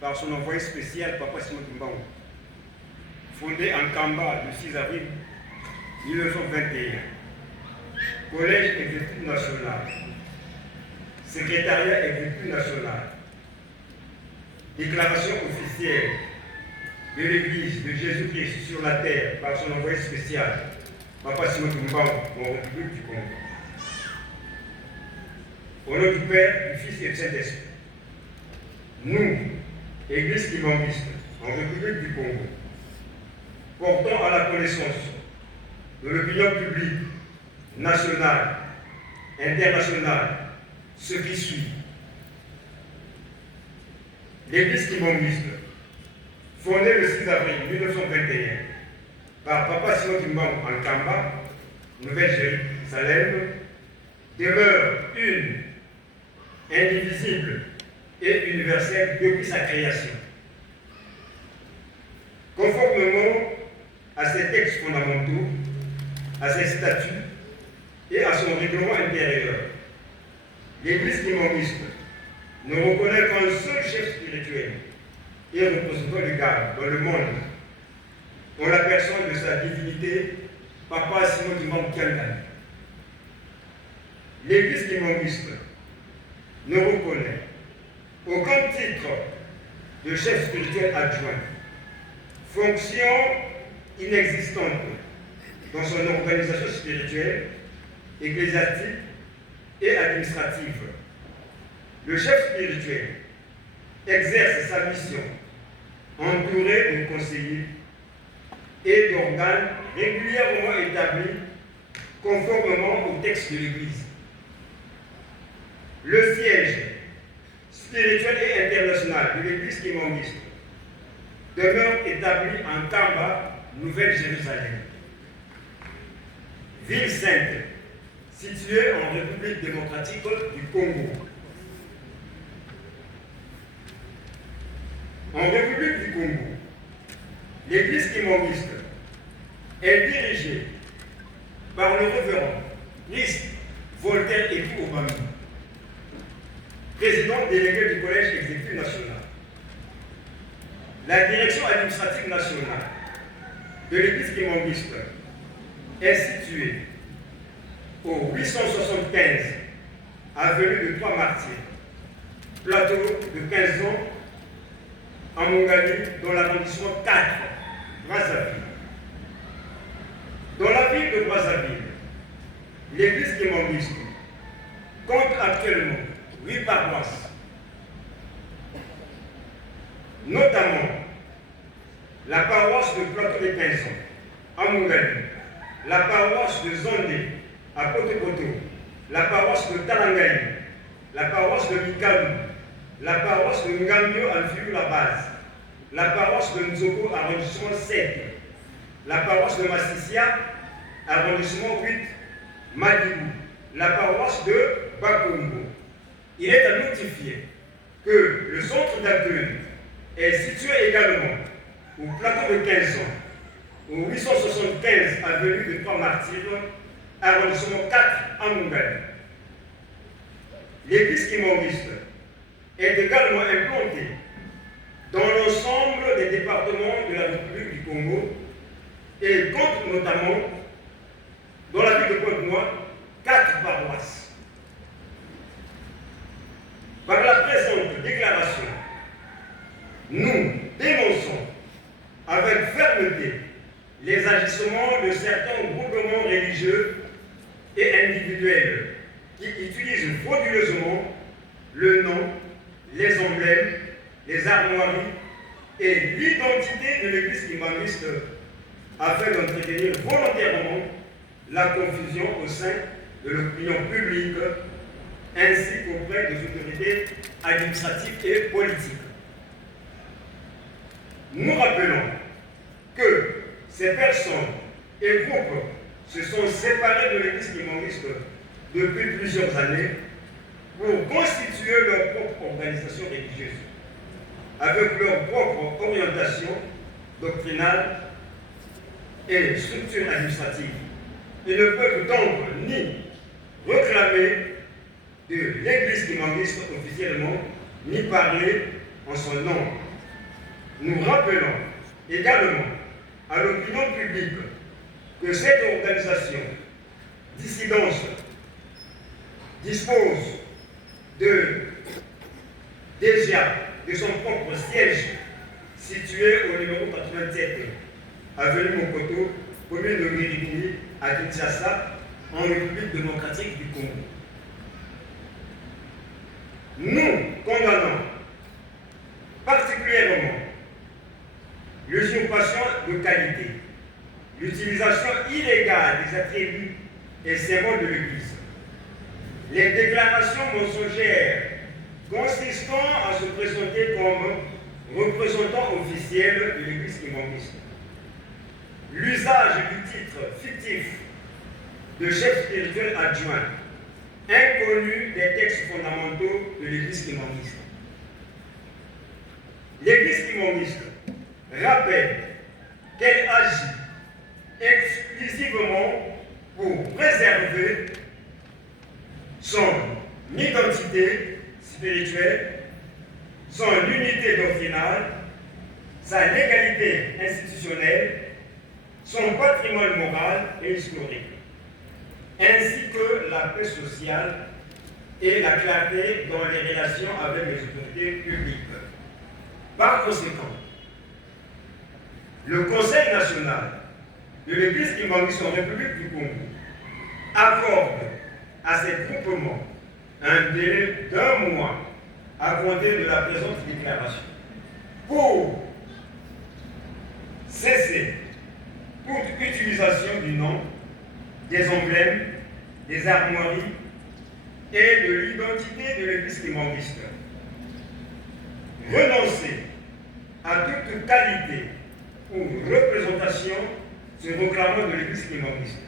par son envoyé spécial, Papa Simon Kimbangu, fondé en Kamba le 6 avril 1921. Collège exécutif national, secrétariat exécutif national, déclaration officielle de l'Église de Jésus-Christ sur la terre par son envoyé spécial, Papa Simon Kimbangu, en République du Congo. Au nom du Père, du Fils et du Saint-Esprit, nous, Église kimbanguiste en République du Congo, portons à la connaissance de l'opinion publique nationale, internationale, ce qui suit. L'Église kimbanguiste, fondée le 6 avril 1921 par Papa Simon Kimbangu en Kamba, Nouvelle-Jérusalem, demeure une, indivisible et universelle depuis sa création. Conformément à ses textes fondamentaux, à ses statuts et à son règlement intérieur, l'Église kimbanguiste ne reconnaît qu'un seul chef spirituel et représentant légal dans le monde, en la personne de sa divinité, Papa Simon Kimbangu Kiangani. L'Église kimbanguiste ne reconnaît aucun titre de chef spirituel adjoint, fonction inexistante dans son organisation spirituelle, ecclésiastique et administrative. Le chef spirituel exerce sa mission entouré de conseillers et d'organes régulièrement établis conformément au texte de l'Église. Le siège spirituel et international de l'Église kimbanguiste demeure établi en Kamba, Nouvelle-Jérusalem, ville sainte située en République démocratique du Congo. En République du Congo, l'Église kimbanguiste est dirigée par le révérend Christ Voltaire Ekou Obami, président délégué du Collège exécutif national. La direction administrative nationale de l'Église kimbanguiste est située au 875 avenue de Trois Martyrs, plateau de 15 ans, en Mongolie, dans l'arrondissement 4, Brazzaville. Dans la ville de Brazzaville, l'Église kimbanguiste compte actuellement 8 paroisses, notamment la paroisse de Plateau des 15 ans, en Mongolie, la paroisse de Zondé, à Poto-Poto, la paroisse de Talangaï, la paroisse de Mikalu, la paroisse de Ngambio à Filou-la-Base, la paroisse de Nzoko, arrondissement 7, la paroisse de Massissia, arrondissement 8, Madibou, la paroisse de Bakongo. Il est à notifier que le centre d'accueil est situé également au plateau de 15 ans, au 875 avenue de Trois Martyrs, arrondissement 4 en Mongolie. L'Église kimbanguiste est également implantée dans l'ensemble des départements de la République du Congo et compte notamment dans la ville de Côte-Noire 4 paroisses. Par la présente déclaration, nous dénonçons avec fermeté les agissements de certains groupements religieux et individuels qui utilisent frauduleusement le nom, les emblèmes, les armoiries et l'identité de l'Église kimbanguiste afin d'entretenir volontairement la confusion au sein de l'opinion publique ainsi qu'auprès des autorités administratives et politiques. Nous rappelons que ces personnes et groupes se sont séparés de l'Église kimbanguiste depuis plusieurs années pour constituer leur propre organisation religieuse, avec leur propre orientation doctrinale et structure administrative. Ils ne peuvent donc ni réclamer de l'Église kimbanguiste officiellement, ni parler en son nom. Nous rappelons également à l'opinion publique que cette organisation dissidence dispose déjà de son propre siège situé au numéro 87 avenue Mokoto, commune de Ngirikini, à Kinshasa, en République démocratique du Congo. Nous condamnons particulièrement l'usurpation de qualité, l'utilisation illégale des attributs et symboles de l'Église, les déclarations mensongères consistant à se présenter comme représentant officiel de l'Église kimbangiste, l'usage du titre fictif de chef spirituel adjoint, inconnu des textes fondamentaux de l'Église kimbangiste. L'Église kimbangiste rappelle qu'elle agit exclusivement pour préserver son identité spirituelle, son unité doctrinale, sa légalité institutionnelle, son patrimoine moral et historique, ainsi que la paix sociale et la clarté dans les relations avec les autorités publiques. Par conséquent, le Conseil national de l'Église kimbangiste en République du Congo accorde à ces groupements un délai d'1 mois à compter de la présente déclaration pour cesser toute utilisation du nom, des emblèmes, des armoiries et de l'identité de l'Église kimbangiste. Renoncer à toute qualité ou représentation se proclamant de l'Église kimbangiste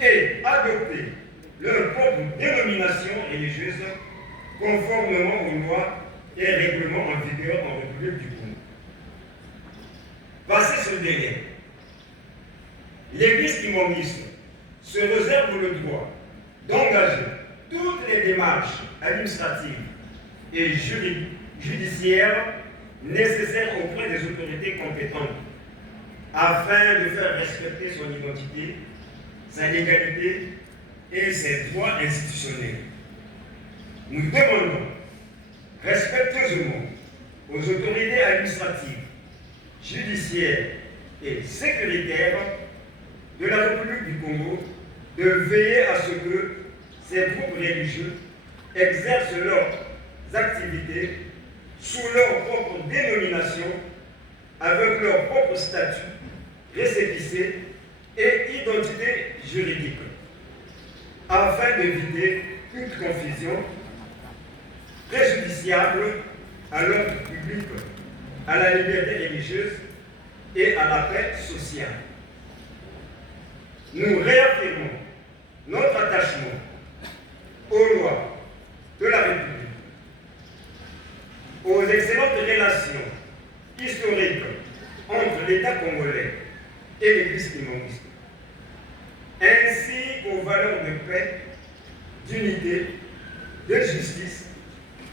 et adopter leur propre dénomination religieuse conformément aux lois et règlements en vigueur en République du Congo. Passé ce délai, l'Église kimbangiste se réserve le droit d'engager toutes les démarches administratives et judiciaires nécessaires auprès des autorités compétentes afin de faire respecter son identité, sa légalité et ses droits institutionnels. Nous demandons respectueusement aux autorités administratives, judiciaires et sécuritaires de la République du Congo de veiller à ce que ces groupes religieux exercent leurs activités sous leur propre dénomination, avec leur propre statut, récépissé et identité juridique, afin d'éviter toute confusion préjudiciable à l'ordre public, à la liberté religieuse et à la paix sociale. Nous réaffirmons notre attachement aux lois de la République, aux excellentes relations historiques entre l'État congolais et l'Église kimbangiste, ainsi qu'aux valeurs de paix, d'unité, de justice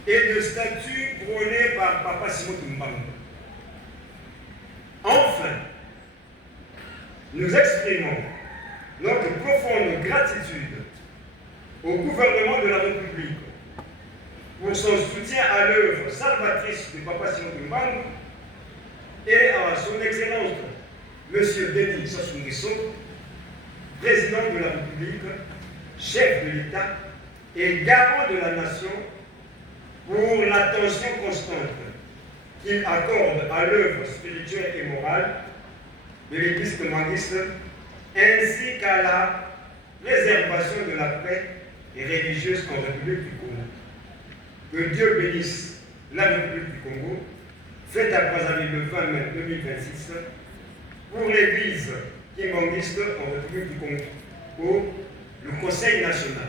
et de statut prônés par Papa Simon Kimbangu. Enfin, nous exprimons notre profonde gratitude au gouvernement de la République pour son soutien à l'œuvre salvatrice de Papa Simon Kimbangu et à son Excellence M. Denis Sassou Nguesso, président de la République, chef de l'État et garant de la nation, pour l'attention constante qu'il accorde à l'œuvre spirituelle et morale de l'Église kimbangiste, ainsi qu'à la préservation de la paix religieuse en République du Congo. Que Dieu bénisse la République du Congo, fête à Brazzaville le 20 mai 2026, pour l'Église kimbangiste en République du Congo, le Conseil national.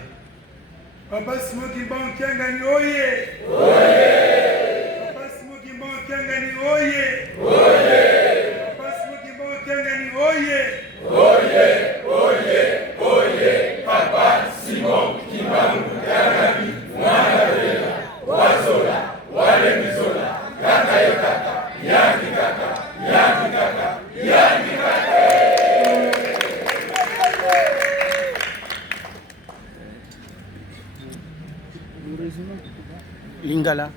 Papa Simon Kimbangu Kyangani oye! Oye! Papa Simon Kimbangu Kyangani oye! Oye! Papa Simon Kimbangu Kyangani oye! Oye! Oye! Oye! Papa Simon Kimbangu Kyangani mwana wela wazola wale mizola kaka yekaka Yangi kaka, yangi kaka, yangi kaka. Lingala.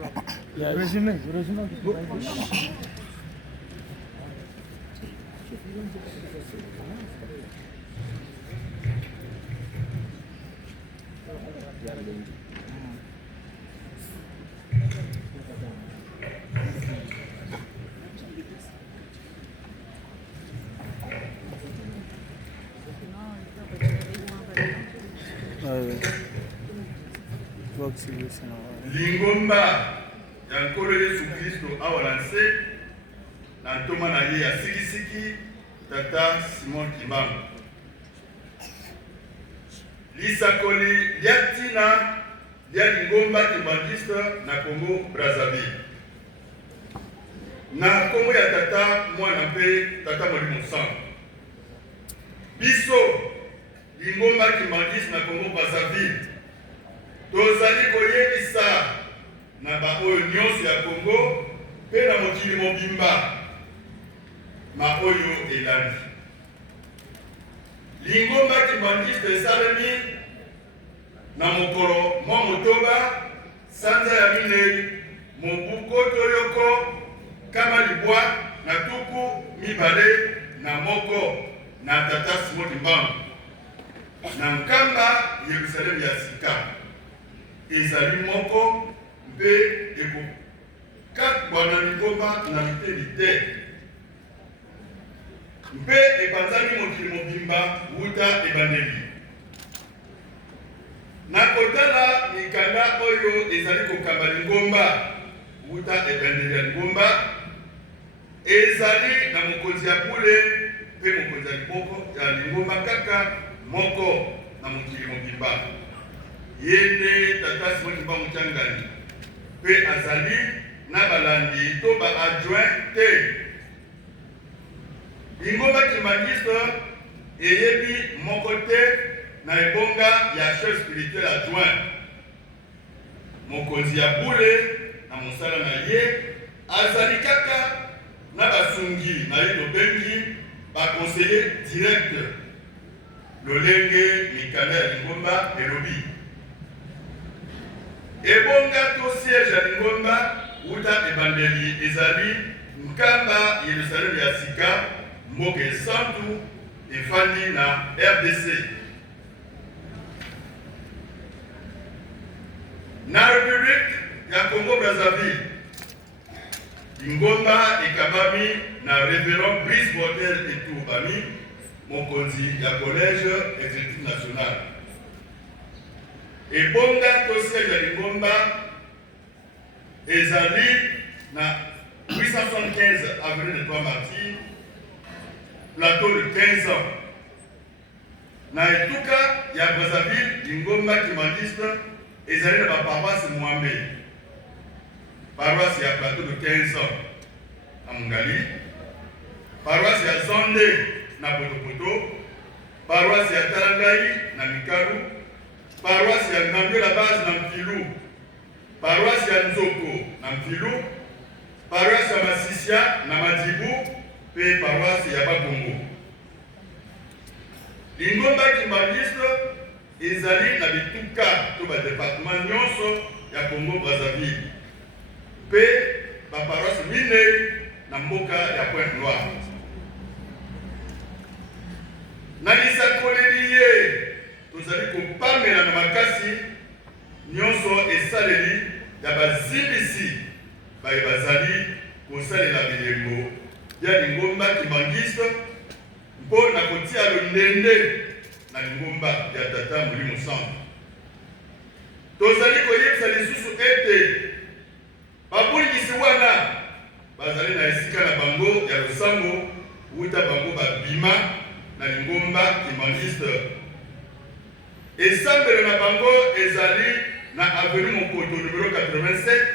Lingomba ya nkolo Yesu Kristo awalanse na ntoma na ye ya sikisiki tata Simon Kimbangu. Lisakoli lya ntina lya lingomba kimbangiste na Congo Brazzaville. Na kombo ya tata mwana mpe tata Molimo Sango. Biso lingomba kimbangiste na Congo Brazzaville tozali koyebisa na baoyo nyonso ya Congo mpe na mokili mobimba maoyo elandi. Lingomba kimbangiste esalemi na mokolo mwa motoba sanza ya minei mobu koto yoko kama libwa na tuku mibale na moko na tata Simon Kimbangu na nkamba Yerusalemu ya sika. Ezali moko mpe ekokatwa na lingomba na biteli te mpe epanzani mokili mobimba wuta ebandeli. Na kotala mikanda oyo ezali kokamba lingomba wuta ebandeli ya lingomba ezali na mokonzi ya pule mpe mokonzi ya liboko ya lingomba kaka moko na mokili mobimba. Yende tata Simon Kimbangu Changani mpe azali na balandi to ba adjoint te. Lingomba kimbangiste eyebi moko te na ebonga ya chef spirituel adjoint. Mokonzi ya bule na mosala na ye azali kaka na basungi na ye tobengi baconseiller direct lolenge mikanda ya lingomba elobi. Ebonga to siège ya lingomba wuta ebandeli ezali nkamba Yerusalemu ya sika mboka esantu efandi na RDC. Na République ya Congo Brazzaville lingomba ekabami na Révérend Brice Botel Etubami mokonzi ya Collège Exécutif National. Ebonga to siège ya lingomba ezali na 875 avenue de Trois Martyrs, plateau de 15 ans. Na etuka ya Brazzaville lingomba kimbangiste ezali na baparoisse Mwambe, paroisse ya plateau de 15 ans na Mungali, paroisse ya Zonde na Potopoto, paroisse ya Talangai na Mikalu, paroisse ya Ngambio la base na Mfilu, paroisse ya Nzoko na Mfilu, paroisse ya Masisia na Madibu pe paroisse ya Bakongo. Lingomba kimbangiste ezali na bituka to ba département nyonso ya Congo Brazzaville pe ba paroisse mine na mboka ya Pointe Noire. Na lisakoleli ye tozali kopamela na makasi nyonso esaleli ya bazimbisi baye bazali kosalela bilembo ya lingomba kimbangiste mpo na kotia londende na lingomba ya tata Molimo Sango. Tozali koyebisa lisusu ete babulingisi wana bazali na esika na bango ya losambo wuta bango babima na lingomba kimbangiste. Esambelo na bango ezali na avenue Mokoto numéro 87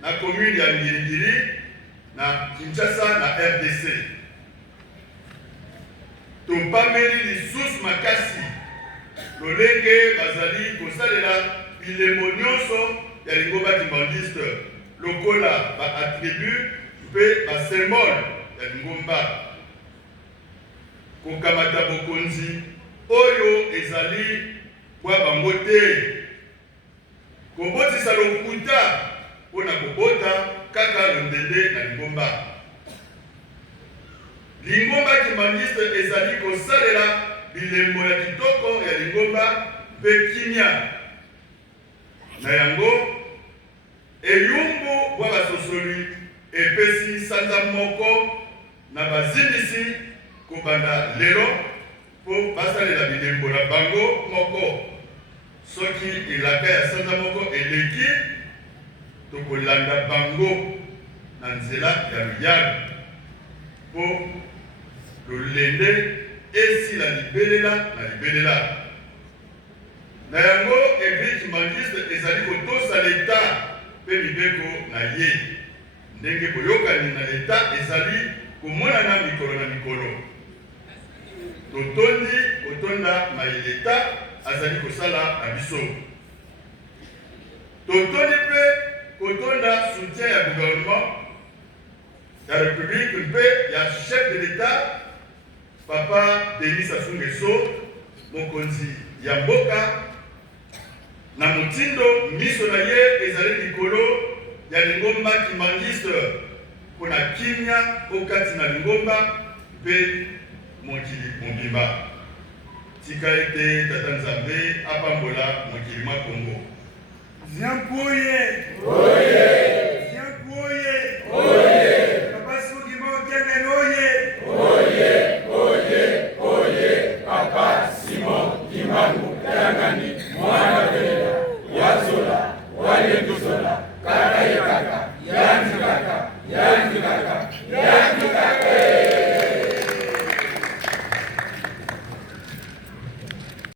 na commune ya Ngirigiri na Kinshasa na RDC. Topameli lisusu makasi lolenge bazali kosalela bilembo nyonso ya lingomba kimbangiste lokola ba attribut pe ba symbole ya Lingomba. Kokamata bokonzi oyo ezali kwa bango te. Kobotisa lokuta mpona kobota kaka londende na Lingomba. Lingomba kimangiste ezali kosalela bilembo ya kitoko ya Lingomba mpe kimia. Na yango eyumbu bwa basosoli epesi sanza moko na bazindisi kobanda lelo po basalela bilembo na bango moko. Soki elaka ya sanza moko eleki tokolanda bango na nzela ya luyalo po lolende esila libelela na libelela. Na yango Église kimangiste ezali kotosa leta mpe mibeko na ye. Ndenge boyokani na leta ezali komonana mikolo na mikolo. Totondi kotonda mayeleta azali kosala na biso. Totondi mpe kotonda soutien ya gouvernement ya République mpe ya chef de l'État Papa Denis Sassou Nguesso, mokonzi ya mboka. Na mutindo miso na ye ezali likolo ya Lingomba kimangiste mpona kimia okati na Lingomba mpe mokili mobimba. Tika ete Tata Nzambe apambola mokili mwa Kongo. Ziampoye! Oye! Ziampoye! Oye! Papa Smoky Mbang Kiangani oye! Oye! Oye! Oye! Papa Smoky Mbang Kiangani mwana Belela Yazola Walenduzola Kaka Yekaka Yanzi Kaka Yanzi Kaka Yanzi Kaka